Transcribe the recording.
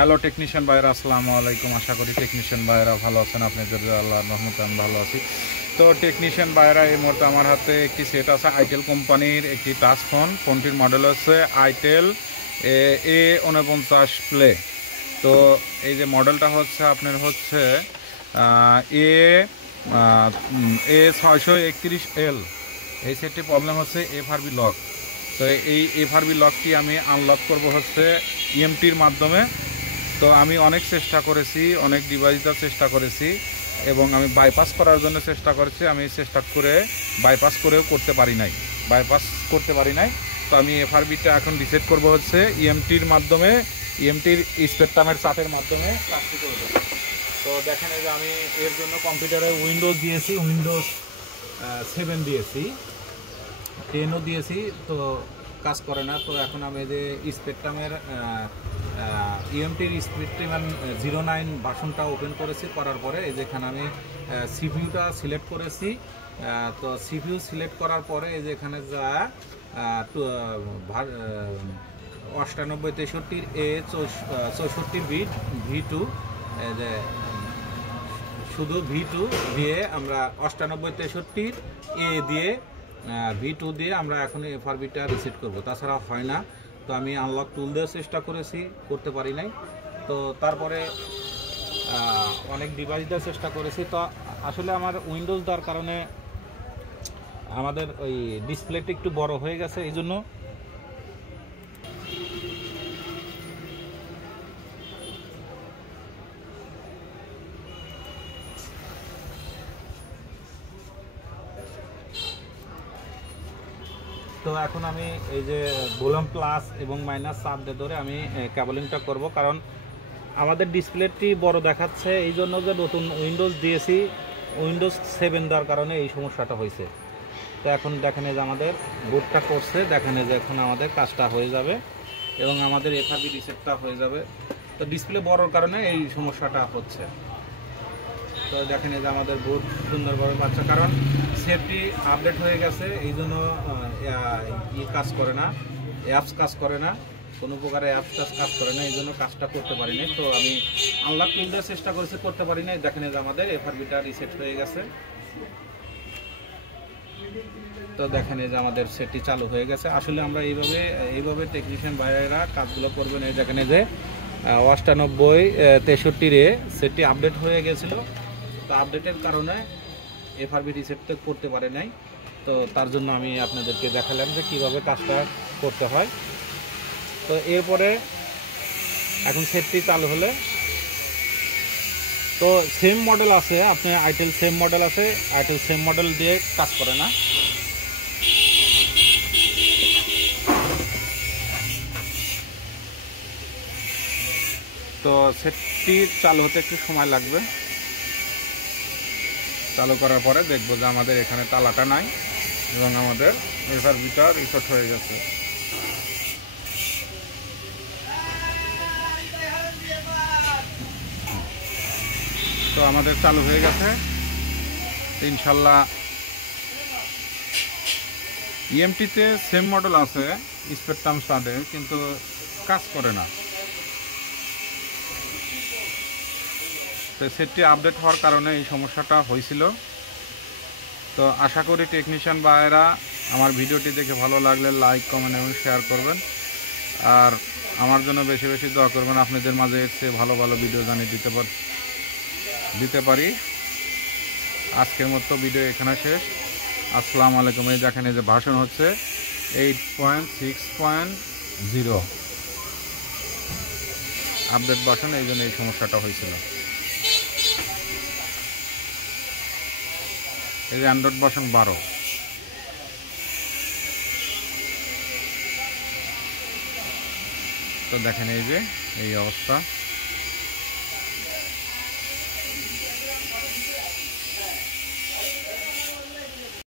Hello technician ভাইরা, আসসালামু আলাইকুম। আশা করি টেকনিশিয়ান ভাইরা ভালো আছেন। আপনাদের আল্লাহর রহমতে আমি ভালো আছি। তো টেকনিশিয়ান ভাইরা, এই মুহূর্তে আমার হাতে একটি সেট আছে আইটেল কোম্পানির একটি টাচ ফোনটির মডেল হচ্ছে আইটেল A49 প্লে। তো এই যে মডেলটা হচ্ছে আপনার হচ্ছে A631L। এই সেটটি প্রবলেম হচ্ছে এফআরবি লক। তো এই এফআরবি লকটি আমি আনলক করব হচ্ছে ইএমটির মাধ্যমে। তো আমি অনেক চেষ্টা করেছি, অনেক ডিভাইস দেওয়ার চেষ্টা করেছি এবং আমি বাইপাস করার জন্য চেষ্টা করেছি। আমি চেষ্টা করে বাইপাস করেও করতে পারি নাই। তো আমি এফআরবিটা এখন রিসেট করব হচ্ছে ইএমটির মাধ্যমে, ইএমটির স্পেকট্রামের চার্টের মাধ্যমে কাজটি করব। তো দেখেন যে আমি এর জন্য কম্পিউটারে উইন্ডোজ দিয়েছি, উইন্ডোজ 7 দিয়েছি, 10ও দিয়েছি, তো কাজ করে না। তো এখন আমি যে স্পেকট্রামের ইএমটির স্পেকট্রাম 09 ভার্সনটা ওপেন করেছি। করার পরে এই যেখানে আমি সিপিইউটা সিলেক্ট করেছি। তো সিপিইউ সিলেক্ট করার পরে এই যেখানে যা 9863 A64 বিট V2, যে শুধু V2 দিয়ে আমরা 9863 A দিয়ে V2 দিয়ে আমরা এখন এফআরবিটা রিসেট করব, তাছাড়া হয় না। তো আমি আনলক টুল দেওয়ার চেষ্টা করেছি, করতে পারি নাই। তো তারপরে অনেক ডিভাইস দেওয়ার চেষ্টা করেছি। তো আসলে আমার উইন্ডোজ দেওয়ার কারণে আমাদের ওই ডিসপ্লেটা একটু বড় হয়ে গেছে, এই জন্য তো এখন আমি এই যে ভলিউম প্লাস এবং মাইনাস চাপ দিয়ে ধরে আমি কেবলিংটা করব, কারণ আমাদের ডিসপ্লেটি বড় দেখাচ্ছে এই জন্য যে নতুন উইন্ডোজ দিয়েছি, উইন্ডোজ 7 দেওয়ার কারণে এই সমস্যাটা হয়েছে। তো এখন দেখেন যে আমাদের বুটটা করছে, দেখেন যে এখন আমাদের কাজটা হয়ে যাবে এবং আমাদের এফআরবি রিসেটটা হয়ে যাবে। তো ডিসপ্লে বড়র কারণে এই সমস্যাটা হচ্ছে। তো দেখেন যে আমাদের বুট সুন্দরভাবে পাচ্ছে, কারণ সেটটি আপডেট হয়ে গেছে, এই জন্য কাজ করে না, অ্যাপস কাজ করে না, কোনো প্রকারে অ্যাপস কাজ করে না, এই জন্য কাজটা করতে পারি নাই। তো আমি আনলক টুল দেওয়ার চেষ্টা করেছি, করতে পারি নাই। দেখেন যে আমাদের এফআরবিটা রিসেট হয়ে গেছে। তো দেখেন যে আমাদের সেটটি চালু হয়ে গেছে। আসলে আমরা এইভাবে টেকনিশিয়ান ভাইয়েরা কাজগুলো করবেন। এই দেখেন যে 9863 সেটটি আপডেট হয়ে গেছিল। তো আপডেটের কারণে এফআরবি রিসেট করতে পারে নাই। তো তার জন্য আমি আপনাদেরকে দেখালাম যে কিভাবে কাজটা করতে হয়। তো এরপরে এখন সেটটি চালু হলে, তো সেম মডেল আছে, আপনি আইটেল সেম মডেল আছে, আইটেল সেম মডেল দিয়ে কাজ করে না। তো সেটটি চালু হতে একটু সময় লাগবে। চালু করার পরে দেখবো যে আমাদের এখানে তালাটা নাই এবং আমাদের এফআরবিটা রিসেট হয়ে গেছে। তো আমাদের চালু হয়ে গেছে ইনশাল্লাহ। ইএমটিতে সেম মডেল আছে স্পেকট্রাম সাদে, কিন্তু কাজ করে না। তো সেটটি আপডেট হওয়ার কারণে এই সমস্যাটা হয়েছিল। তো আশা করি টেকনিশিয়ান ভাইয়েরা আমার ভিডিওটি দেখে ভালো লাগলে লাইক, কমেন্ট এবং শেয়ার করবেন। আর আমার জন্য বেশি বেশি দোয়া করবেন, আপনাদের মাঝে এসে ভালো ভালো ভিডিও জানিয়ে দিতে পারি। আজকের মতো ভিডিও এখানে শেষ। আসসালামু আলাইকুম। এই দেখেন যে ভার্সন হচ্ছে 8.6.0 আপডেট ভার্সন, এই জন্য এই সমস্যাটা হয়েছিল। এই যে অ্যান্ড্রয়েড ভার্সন 12। তো দেখেন এই যে এই অবস্থা।